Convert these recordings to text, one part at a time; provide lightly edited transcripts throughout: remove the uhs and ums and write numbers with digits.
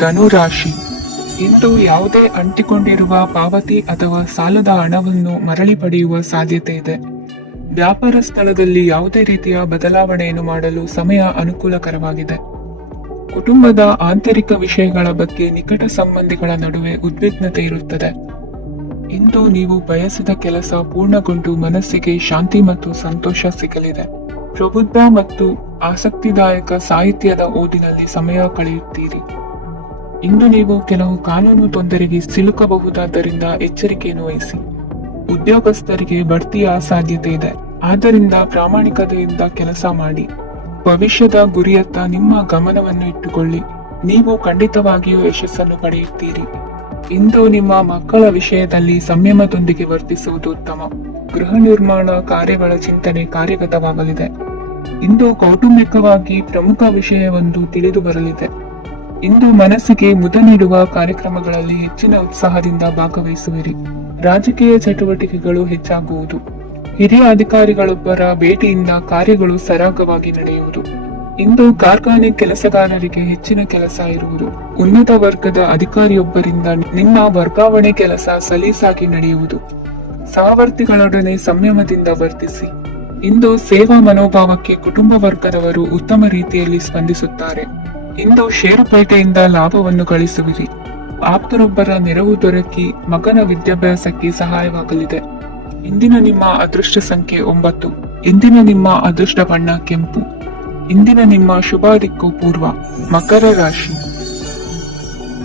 ಧನುರಾಶಿ. ಇಂದು ಯಾವುದೇ ಅಂಟಿಕೊಂಡಿರುವ ಪಾವತಿ ಅಥವಾ ಸಾಲದ ಹಣವನ್ನು ಮರಳಿ ಪಡೆಯುವ ಸಾಧ್ಯತೆ ಇದೆ. ವ್ಯಾಪಾರ ಸ್ಥಳದಲ್ಲಿ ಯಾವುದೇ ರೀತಿಯ ಬದಲಾವಣೆಯನ್ನು ಮಾಡಲು ಸಮಯ ಅನುಕೂಲಕರವಾಗಿದೆ. ಕುಟುಂಬದ ಆಂತರಿಕ ವಿಷಯಗಳ ಬಗ್ಗೆ ನಿಕಟ ಸಂಬಂಧಿಗಳ ನಡುವೆ ಉದ್ವಿಗ್ನತೆ ಇರುತ್ತದೆ. ಇಂದು ನೀವು ಬಯಸಿದ ಕೆಲಸ ಪೂರ್ಣಗೊಂಡು ಮನಸ್ಸಿಗೆ ಶಾಂತಿ ಮತ್ತು ಸಂತೋಷ ಸಿಗಲಿದೆ. ಪ್ರಬುದ್ಧ ಮತ್ತು ಆಸಕ್ತಿದಾಯಕ ಸಾಹಿತ್ಯದ ಓದಿನಲ್ಲಿ ಸಮಯ ಕಳೆಯುತ್ತೀರಿ. ಇಂದು ನೀವು ಕೆಲವು ಕಾನೂನು ತೊಂದರೆಗೆ ಸಿಲುಕಬಹುದಾದ್ದರಿಂದ ಎಚ್ಚರಿಕೆಯನ್ನು ವಹಿಸಿ. ಉದ್ಯೋಗಸ್ಥರಿಗೆ ಬಡ್ತಿಯ ಸಾಧ್ಯತೆ ಇದೆ, ಆದ್ದರಿಂದ ಪ್ರಾಮಾಣಿಕತೆಯಿಂದ ಕೆಲಸ ಮಾಡಿ. ಭವಿಷ್ಯದ ಗುರಿಯತ್ತ ನಿಮ್ಮ ಗಮನವನ್ನು ಇಟ್ಟುಕೊಳ್ಳಿ, ನೀವು ಖಂಡಿತವಾಗಿಯೂ ಯಶಸ್ಸನ್ನು ಪಡೆಯುತ್ತೀರಿ. ಇಂದು ನಿಮ್ಮ ಮಕ್ಕಳ ವಿಷಯದಲ್ಲಿ ಸಂಯಮದೊಂದಿಗೆ ವರ್ತಿಸುವುದು ಉತ್ತಮ. ಗೃಹ ನಿರ್ಮಾಣ ಕಾರ್ಯಗಳ ಚಿಂತನೆ ಕಾರ್ಯಗತವಾಗಲಿದೆ. ಇಂದು ಕೌಟುಂಬಿಕವಾಗಿ ಪ್ರಮುಖ ವಿಷಯವೊಂದು ತಿಳಿದು ಬರಲಿದೆ. ಇಂದು ಮನಸ್ಸಿಗೆ ಮುದ ನೀಡುವ ಕಾರ್ಯಕ್ರಮಗಳಲ್ಲಿ ಹೆಚ್ಚಿನ ಉತ್ಸಾಹದಿಂದ ಭಾಗವಹಿಸುವಿರಿ. ರಾಜಕೀಯ ಚಟುವಟಿಕೆಗಳು ಹೆಚ್ಚಾಗುವುದು. ಹಿರಿಯ ಅಧಿಕಾರಿಗಳೊಬ್ಬರ ಭೇಟಿಯಿಂದ ಕಾರ್ಯಗಳು ಸರಾಗವಾಗಿ ನಡೆಯುವುದು. ಇಂದು ಕಾರ್ಖಾನೆ ಕೆಲಸಗಾರರಿಗೆ ಹೆಚ್ಚಿನ ಕೆಲಸ ಇರುವುದು. ಉನ್ನತ ವರ್ಗದ ಅಧಿಕಾರಿಯೊಬ್ಬರಿಂದ ನಿಮ್ಮ ವರ್ಗಾವಣೆ ಕೆಲಸ ಸಲೀಸಾಗಿ ನಡೆಯುವುದು. ಸಹವರ್ತಿಗಳೊಡನೆ ಸಂಯಮದಿಂದ ವರ್ತಿಸಿ. ಇಂದು ಸೇವಾ ಮನೋಭಾವಕ್ಕೆ ಕುಟುಂಬ ವರ್ಗದವರು ಉತ್ತಮ ರೀತಿಯಲ್ಲಿ ಸ್ಪಂದಿಸುತ್ತಾರೆ. ಇಂದು ಷೇರುಪೇಟೆಯಿಂದ ಲಾಭವನ್ನು ಗಳಿಸುವಿರಿ. ಆಪ್ತರೊಬ್ಬರ ನೆರವು ದೊರಕಿ ಮಗನ ವಿದ್ಯಾಭ್ಯಾಸಕ್ಕೆ ಸಹಾಯವಾಗಲಿದೆ. ಇಂದಿನ ನಿಮ್ಮ ಅದೃಷ್ಟ ಸಂಖ್ಯೆ 9. ಇಂದಿನ ನಿಮ್ಮ ಅದೃಷ್ಟ ಬಣ್ಣ ಕೆಂಪು. ಇಂದಿನ ನಿಮ್ಮ ಶುಭ ದಿಕ್ಕು ಪೂರ್ವ. ಮಕರ ರಾಶಿ.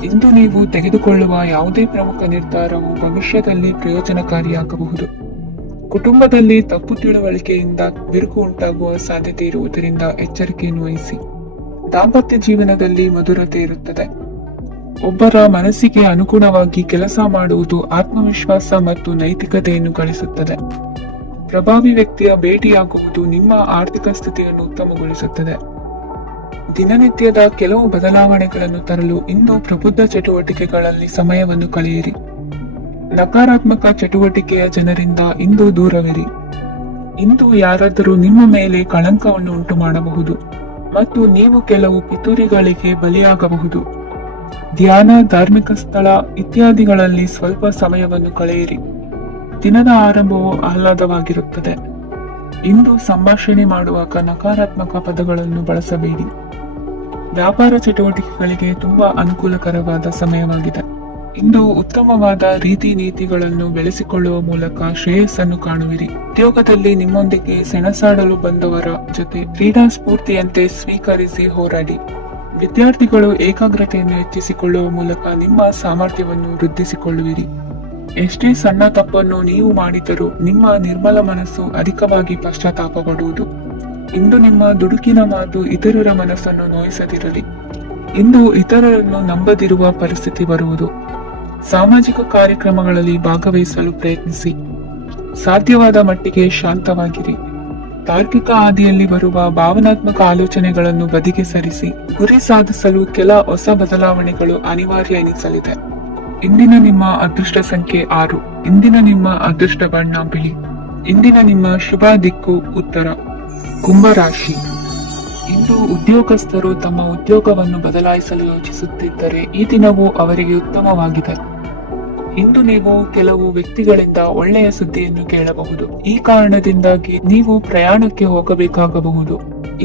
ಇಂದು ನೀವು ತೆಗೆದುಕೊಳ್ಳುವ ಯಾವುದೇ ಪ್ರಮುಖ ನಿರ್ಧಾರವು ಭವಿಷ್ಯದಲ್ಲಿ ಪ್ರಯೋಜನಕಾರಿಯಾಗಬಹುದು. ಕುಟುಂಬದಲ್ಲಿ ತಪ್ಪು ತಿಳುವಳಿಕೆಯಿಂದ ಬಿರುಕು ಉಂಟಾಗುವ ಸಾಧ್ಯತೆ ಇರುವುದರಿಂದ ಎಚ್ಚರಿಕೆಯನ್ನು ವಹಿಸಿ. ದಾಂಪತ್ಯ ಜೀವನದಲ್ಲಿ ಮಧುರತೆ ಇರುತ್ತದೆ. ಒಬ್ಬರ ಮನಸ್ಸಿಗೆ ಅನುಗುಣವಾಗಿ ಕೆಲಸ ಮಾಡುವುದು ಆತ್ಮವಿಶ್ವಾಸ ಮತ್ತು ನೈತಿಕತೆಯನ್ನು ಗಳಿಸುತ್ತದೆ. ಪ್ರಭಾವಿ ವ್ಯಕ್ತಿಯ ಭೇಟಿಯಾಗುವುದು ನಿಮ್ಮ ಆರ್ಥಿಕ ಸ್ಥಿತಿಯನ್ನು ಉತ್ತಮಗೊಳಿಸುತ್ತದೆ. ದಿನನಿತ್ಯದ ಕೆಲವು ಬದಲಾವಣೆಗಳನ್ನು ತರಲು ಇಂದು ಪ್ರಬುದ್ಧ ಚಟುವಟಿಕೆಗಳಲ್ಲಿ ಸಮಯವನ್ನು ಕಳೆಯಿರಿ. ನಕಾರಾತ್ಮಕ ಚಟುವಟಿಕೆಯ ಜನರಿಂದ ಇಂದು ದೂರವಿರಿ. ಇಂದು ಯಾರಾದರೂ ನಿಮ್ಮ ಮೇಲೆ ಕಳಂಕವನ್ನು ಉಂಟು ಮಾಡಬಹುದು ಮತ್ತು ನೀವು ಕೆಲವು ಪಿತೂರಿಗಳಿಗೆ ಬಲಿಯಾಗಬಹುದು. ಧ್ಯಾನ, ಧಾರ್ಮಿಕ ಸ್ಥಳ ಇತ್ಯಾದಿಗಳಲ್ಲಿ ಸ್ವಲ್ಪ ಸಮಯವನ್ನು ಕಳೆಯಿರಿ. ದಿನದ ಆರಂಭವು ಆಹ್ಲಾದವಾಗಿರುತ್ತದೆ. ಇಂದು ಸಂಭಾಷಣೆ ಮಾಡುವಾಗ ನಕಾರಾತ್ಮಕ ಪದಗಳನ್ನು ಬಳಸಬೇಡಿ. ವ್ಯಾಪಾರ ಚಟುವಟಿಕೆಗಳಿಗೆ ತುಂಬಾ ಅನುಕೂಲಕರವಾದ ಸಮಯವಾಗಿದೆ. ಇಂದು ಉತ್ತಮವಾದ ರೀತಿ ನೀತಿಗಳನ್ನು ಬೆಳೆಸಿಕೊಳ್ಳುವ ಮೂಲಕ ಶ್ರೇಯಸ್ಸನ್ನು ಕಾಣುವಿರಿ. ಉದ್ಯೋಗದಲ್ಲಿ ನಿಮ್ಮೊಂದಿಗೆ ಸೆಣಸಾಡಲು ಬಂದವರ ಜೊತೆ ಕ್ರೀಡಾ ಸ್ಫೂರ್ತಿಯಂತೆ ಸ್ವೀಕರಿಸಿ ಹೋರಾಡಿ. ವಿದ್ಯಾರ್ಥಿಗಳು ಏಕಾಗ್ರತೆಯನ್ನು ಹೆಚ್ಚಿಸಿಕೊಳ್ಳುವ ಮೂಲಕ ನಿಮ್ಮ ಸಾಮರ್ಥ್ಯವನ್ನು ವೃದ್ಧಿಸಿಕೊಳ್ಳುವಿರಿ. ಎಷ್ಟೇ ಸಣ್ಣ ತಪ್ಪನ್ನು ನೀವು ಮಾಡಿದರೂ ನಿಮ್ಮ ನಿರ್ಮಲ ಮನಸ್ಸು ಅಧಿಕವಾಗಿ ಪಶ್ಚಾತ್ತಾಪ ಪಡುವುದು. ಇಂದು ನಿಮ್ಮ ದುಡುಕಿನ ಮಾತು ಇತರರ ಮನಸ್ಸನ್ನು ನೋಯಿಸದಿರಲಿ. ಇಂದು ಇತರರನ್ನು ನಂಬದಿರುವ ಪರಿಸ್ಥಿತಿ ಬರುವುದು. ಸಾಮಾಜಿಕ ಕಾರ್ಯಕ್ರಮಗಳಲ್ಲಿ ಭಾಗವಹಿಸಲು ಪ್ರಯತ್ನಿಸಿ. ಸಾಧ್ಯವಾದ ಮಟ್ಟಿಗೆ ಶಾಂತವಾಗಿರಿ. ತಾರ್ಕಿಕ ಹಾದಿಯಲ್ಲಿ ಬರುವ ಭಾವನಾತ್ಮಕ ಆಲೋಚನೆಗಳನ್ನು ಬದಿಗೆ ಸರಿಸಿ. ಗುರಿ ಸಾಧಿಸಲು ಕೆಲ ಹೊಸ ಬದಲಾವಣೆಗಳು ಅನಿವಾರ್ಯ ಎನಿಸಲಿದೆ. ಇಂದಿನ ನಿಮ್ಮ ಅದೃಷ್ಟ ಸಂಖ್ಯೆ 6. ಇಂದಿನ ನಿಮ್ಮ ಅದೃಷ್ಟ ಬಣ್ಣ ಬಿಳಿ. ಇಂದಿನ ನಿಮ್ಮ ಶುಭ ದಿಕ್ಕು ಉತ್ತರ. ಕುಂಭರಾಶಿ. ಇಂದು ಉದ್ಯೋಗಸ್ಥರು ತಮ್ಮ ಉದ್ಯೋಗವನ್ನು ಬದಲಾಯಿಸಲು ಯೋಚಿಸುತ್ತಿದ್ದರೆ ಈ ದಿನವೂ ಅವರಿಗೆ ಉತ್ತಮವಾಗಿದೆ. ಇಂದು ನೀವು ಕೆಲವು ವ್ಯಕ್ತಿಗಳಿಂದ ಒಳ್ಳೆಯ ಸುದ್ದಿಯನ್ನು ಕೇಳಬಹುದು. ಈ ಕಾರಣದಿಂದಾಗಿ ನೀವು ಪ್ರಯಾಣಕ್ಕೆ ಹೋಗಬೇಕಾಗಬಹುದು.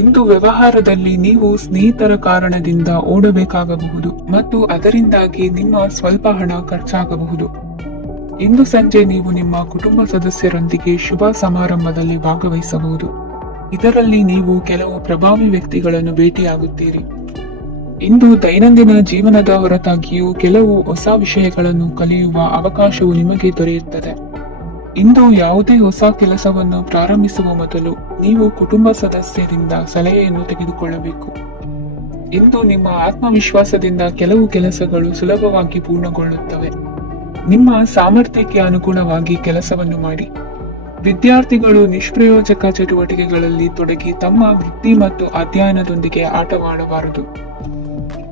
ಇಂದು ವ್ಯವಹಾರದಲ್ಲಿ ನೀವು ಸ್ನೇಹಿತರ ಕಾರಣದಿಂದ ಓಡಬೇಕಾಗಬಹುದು ಮತ್ತು ಅದರಿಂದಾಗಿ ನಿಮ್ಮ ಸ್ವಲ್ಪ ಹಣ ಖರ್ಚಾಗಬಹುದು. ಇಂದು ಸಂಜೆ ನೀವು ನಿಮ್ಮ ಕುಟುಂಬ ಸದಸ್ಯರೊಂದಿಗೆ ಶುಭ ಸಮಾರಂಭದಲ್ಲಿ ಭಾಗವಹಿಸಬಹುದು. ಇದರಲ್ಲಿ ನೀವು ಕೆಲವು ಪ್ರಭಾವಿ ವ್ಯಕ್ತಿಗಳನ್ನು ಭೇಟಿಯಾಗುತ್ತೀರಿ. ಇಂದು ದೈನಂದಿನ ಜೀವನದ ಹೊರತಾಗಿಯೂ ಕೆಲವು ಹೊಸ ವಿಷಯಗಳನ್ನು ಕಲಿಯುವ ಅವಕಾಶವು ನಿಮಗೆ ದೊರೆಯುತ್ತದೆ. ಇಂದು ಯಾವುದೇ ಹೊಸ ಕೆಲಸವನ್ನು ಪ್ರಾರಂಭಿಸುವ ಮೊದಲು ನೀವು ಕುಟುಂಬ ಸದಸ್ಯರಿಂದ ಸಲಹೆಯನ್ನು ತೆಗೆದುಕೊಳ್ಳಬೇಕು. ಇಂದು ನಿಮ್ಮ ಆತ್ಮವಿಶ್ವಾಸದಿಂದ ಕೆಲವು ಕೆಲಸಗಳು ಸುಲಭವಾಗಿ ಪೂರ್ಣಗೊಳ್ಳುತ್ತವೆ. ನಿಮ್ಮ ಸಾಮರ್ಥ್ಯಕ್ಕೆ ಅನುಗುಣವಾಗಿ ಕೆಲಸವನ್ನು ಮಾಡಿ. ವಿದ್ಯಾರ್ಥಿಗಳು ನಿಷ್ಪ್ರಯೋಜಕ ಚಟುವಟಿಕೆಗಳಲ್ಲಿ ತೊಡಗಿ ತಮ್ಮ ವೃತ್ತಿ ಮತ್ತು ಅಧ್ಯಯನದೊಂದಿಗೆ ಆಟವಾಡಬಾರದು.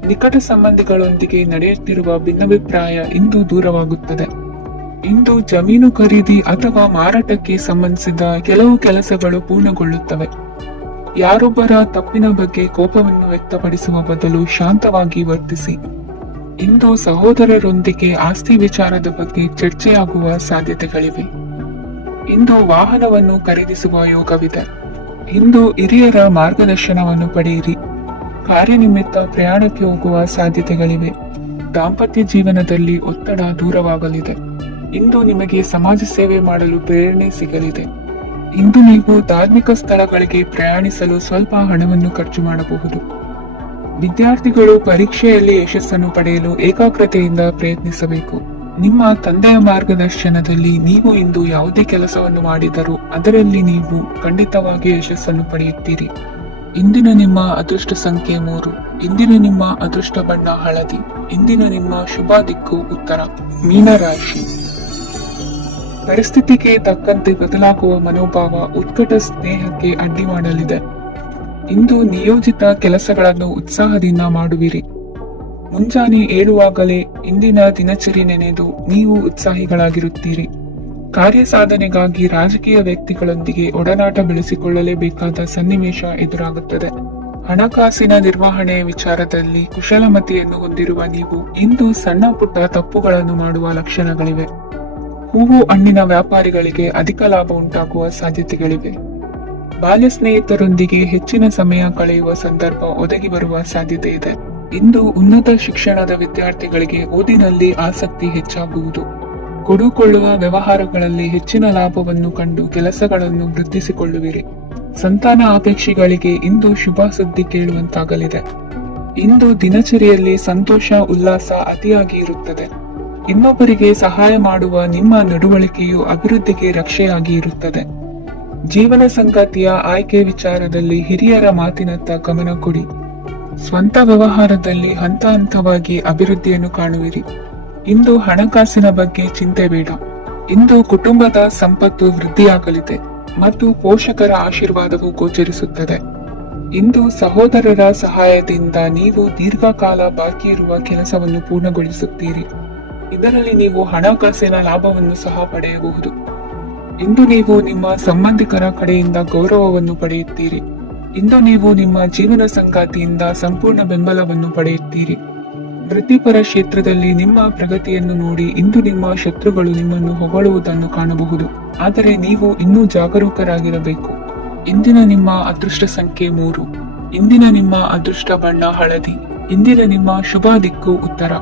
ನಿಕಟ ಸಂಬಂಧಿಗಳೊಂದಿಗೆ ನಡೆಯುತ್ತಿರುವ ಭಿನ್ನಾಭಿಪ್ರಾಯ ಇಂದು ದೂರವಾಗುತ್ತದೆ. ಇಂದು ಜಮೀನು ಖರೀದಿ ಅಥವಾ ಮಾರಾಟಕ್ಕೆ ಸಂಬಂಧಿಸಿದ ಕೆಲವು ಕೆಲಸಗಳು ಪೂರ್ಣಗೊಳ್ಳುತ್ತವೆ. ಯಾರೊಬ್ಬರ ತಪ್ಪಿನ ಬಗ್ಗೆ ಕೋಪವನ್ನು ವ್ಯಕ್ತಪಡಿಸುವ ಬದಲು ಶಾಂತವಾಗಿ ವರ್ತಿಸಿ. ಇಂದು ಸಹೋದರರೊಂದಿಗೆ ಆಸ್ತಿ ವಿಚಾರದ ಬಗ್ಗೆ ಚರ್ಚೆಯಾಗುವ ಸಾಧ್ಯತೆಗಳಿವೆ. ಇಂದು ವಾಹನವನ್ನು ಖರೀದಿಸುವ ಯೋಗವಿದೆ. ಇಂದು ಹಿರಿಯರ ಮಾರ್ಗದರ್ಶನವನ್ನು ಪಡೆಯಿರಿ. ಕಾರ್ಯನಿಮಿತ್ತ ಪ್ರಯಾಣಕ್ಕೆ ಹೋಗುವ ಸಾಧ್ಯತೆಗಳಿವೆ. ದಾಂಪತ್ಯ ಜೀವನದಲ್ಲಿ ಒತ್ತಡ ದೂರವಾಗಲಿದೆ. ಇಂದು ನಿಮಗೆ ಸಮಾಜ ಸೇವೆ ಮಾಡಲು ಪ್ರೇರಣೆ ಸಿಗಲಿದೆ. ಇಂದು ನೀವು ಧಾರ್ಮಿಕ ಸ್ಥಳಗಳಿಗೆ ಪ್ರಯಾಣಿಸಲು ಸ್ವಲ್ಪ ಹಣವನ್ನು ಖರ್ಚು ಮಾಡಬಹುದು. ವಿದ್ಯಾರ್ಥಿಗಳು ಪರೀಕ್ಷೆಯಲ್ಲಿ ಯಶಸ್ಸನ್ನು ಪಡೆಯಲು ಏಕಾಗ್ರತೆಯಿಂದ ಪ್ರಯತ್ನಿಸಬೇಕು. ನಿಮ್ಮ ತಂದೆಯ ಮಾರ್ಗದರ್ಶನದಲ್ಲಿ ನೀವು ಇಂದು ಯಾವುದೇ ಕೆಲಸವನ್ನು ಮಾಡಿದರೂ ಅದರಲ್ಲಿ ನೀವು ಖಂಡಿತವಾಗಿ ಯಶಸ್ಸನ್ನು ಪಡೆಯುತ್ತೀರಿ. ಇಂದಿನ ನಿಮ್ಮ ಅದೃಷ್ಟ ಸಂಖ್ಯೆ 3. ಇಂದಿನ ನಿಮ್ಮ ಅದೃಷ್ಟ ಬಣ್ಣ ಹಳದಿ. ಇಂದಿನ ನಿಮ್ಮ ಶುಭ ದಿಕ್ಕು ಉತ್ತರ. ಮೀನರಾಶಿ. ಪರಿಸ್ಥಿತಿಗೆ ತಕ್ಕಂತೆ ಬದಲಾಗುವ ಮನೋಭಾವ ಉತ್ಕಟ ಸ್ನೇಹಕ್ಕೆ ಅಡ್ಡಿ ಮಾಡಲಿದೆ. ಇಂದು ನಿಯೋಜಿತ ಕೆಲಸಗಳನ್ನು ಉತ್ಸಾಹದಿಂದ ಮಾಡುವಿರಿ. ಮುಂಜಾನೆ ಏಳುವಾಗಲೇ ಇಂದಿನ ದಿನಚರಿ ನೆನೆದು ನೀವು ಉತ್ಸಾಹಿಗಳಾಗಿರುತ್ತೀರಿ. ಕಾರ್ಯ ಸಾಧನೆಗಾಗಿ ರಾಜಕೀಯ ವ್ಯಕ್ತಿಗಳೊಂದಿಗೆ ಒಡನಾಟ ಬೆಳೆಸಿಕೊಳ್ಳಲೇಬೇಕಾದ ಸನ್ನಿವೇಶ ಎದುರಾಗುತ್ತದೆ. ಹಣಕಾಸಿನ ನಿರ್ವಹಣೆ ವಿಚಾರದಲ್ಲಿ ಕುಶಲಮತಿಯನ್ನು ಹೊಂದಿರುವ ನೀವು ಇಂದು ಸಣ್ಣ ಪುಟ್ಟ ತಪ್ಪುಗಳನ್ನು ಮಾಡುವ ಲಕ್ಷಣಗಳಿವೆ. ಹೂವು ಹಣ್ಣಿನ ವ್ಯಾಪಾರಿಗಳಿಗೆ ಅಧಿಕ ಲಾಭ ಉಂಟಾಗುವ ಸಾಧ್ಯತೆಗಳಿವೆ. ಬಾಲ್ಯ ಸ್ನೇಹಿತರೊಂದಿಗೆ ಹೆಚ್ಚಿನ ಸಮಯ ಕಳೆಯುವ ಸಂದರ್ಭ ಒದಗಿ ಬರುವ ಸಾಧ್ಯತೆ ಇದೆ. ಇಂದು ಉನ್ನತ ಶಿಕ್ಷಣದ ವಿದ್ಯಾರ್ಥಿಗಳಿಗೆ ಓದಿನಲ್ಲಿ ಆಸಕ್ತಿ ಹೆಚ್ಚಾಗುವುದು. ಕೊಡುಕೊಳ್ಳುವ ವ್ಯವಹಾರಗಳಲ್ಲಿ ಹೆಚ್ಚಿನ ಲಾಭವನ್ನು ಕಂಡು ಕೆಲಸಗಳನ್ನು ವೃದ್ಧಿಸಿಕೊಳ್ಳುವಿರಿ. ಸಂತಾನ ಅಪೇಕ್ಷಿಗಳಿಗೆ ಇಂದು ಶುಭ ಸುದ್ದಿ ಕೇಳುವಂತಾಗಲಿದೆ. ಇಂದು ದಿನಚರಿಯಲ್ಲಿ ಸಂತೋಷ ಉಲ್ಲಾಸ ಅತಿಯಾಗಿ ಇರುತ್ತದೆ. ಇನ್ನೊಬ್ಬರಿಗೆ ಸಹಾಯ ಮಾಡುವ ನಿಮ್ಮ ನಡವಳಿಕೆಯು ಅಭಿವೃದ್ಧಿಗೆ ರಕ್ಷೆಯಾಗಿ ಇರುತ್ತದೆ. ಜೀವನ ಸಂಗಾತಿಯ ಆಯ್ಕೆ ವಿಚಾರದಲ್ಲಿ ಹಿರಿಯರ ಮಾತಿನತ್ತ ಗಮನ ಕೊಡಿ. ಸ್ವಂತ ವ್ಯವಹಾರದಲ್ಲಿ ಹಂತ ಹಂತವಾಗಿ ಅಭಿವೃದ್ಧಿಯನ್ನು ಕಾಣುವಿರಿ. ಇಂದು ಹಣಕಾಸಿನ ಬಗ್ಗೆ ಚಿಂತೆ ಬೇಡ. ಇಂದು ಕುಟುಂಬದ ಸಂಪತ್ತು ವೃದ್ಧಿಯಾಗಲಿದೆ ಮತ್ತು ಪೋಷಕರ ಆಶೀರ್ವಾದವು ಗೋಚರಿಸುತ್ತದೆ. ಇಂದು ಸಹೋದರರ ಸಹಾಯದಿಂದ ನೀವು ದೀರ್ಘಕಾಲ ಬಾಕಿ ಇರುವ ಕೆಲಸವನ್ನು ಪೂರ್ಣಗೊಳಿಸುತ್ತೀರಿ. ಇದರಲ್ಲಿ ನೀವು ಹಣಕಾಸಿನ ಲಾಭವನ್ನು ಸಹ ಪಡೆಯಬಹುದು. ಇಂದು ನೀವು ನಿಮ್ಮ ಸಂಬಂಧಿಕರ ಕಡೆಯಿಂದ ಗೌರವವನ್ನು ಪಡೆಯುತ್ತೀರಿ. ಇಂದು ನೀವು ನಿಮ್ಮ ಜೀವನ ಸಂಗಾತಿಯಿಂದ ಸಂಪೂರ್ಣ ಬೆಂಬಲವನ್ನು ಪಡೆಯುತ್ತೀರಿ. ವೃತ್ತಿಪರ ಕ್ಷೇತ್ರದಲ್ಲಿ ನಿಮ್ಮ ಪ್ರಗತಿಯನ್ನು ನೋಡಿ ಇಂದು ನಿಮ್ಮ ಶತ್ರುಗಳು ನಿಮ್ಮನ್ನು ಹೊಗಳುವುದನ್ನು ಕಾಣಬಹುದು. ಆದರೆ ನೀವು ಇನ್ನೂ ಜಾಗರೂಕರಾಗಿರಬೇಕು. ಇಂದಿನ ನಿಮ್ಮ ಅದೃಷ್ಟ ಸಂಖ್ಯೆ 3. ಇಂದಿನ ನಿಮ್ಮ ಅದೃಷ್ಟ ಬಣ್ಣ ಹಳದಿ. ಇಂದಿನ ನಿಮ್ಮ ಶುಭ ದಿಕ್ಕು ಉತ್ತರ.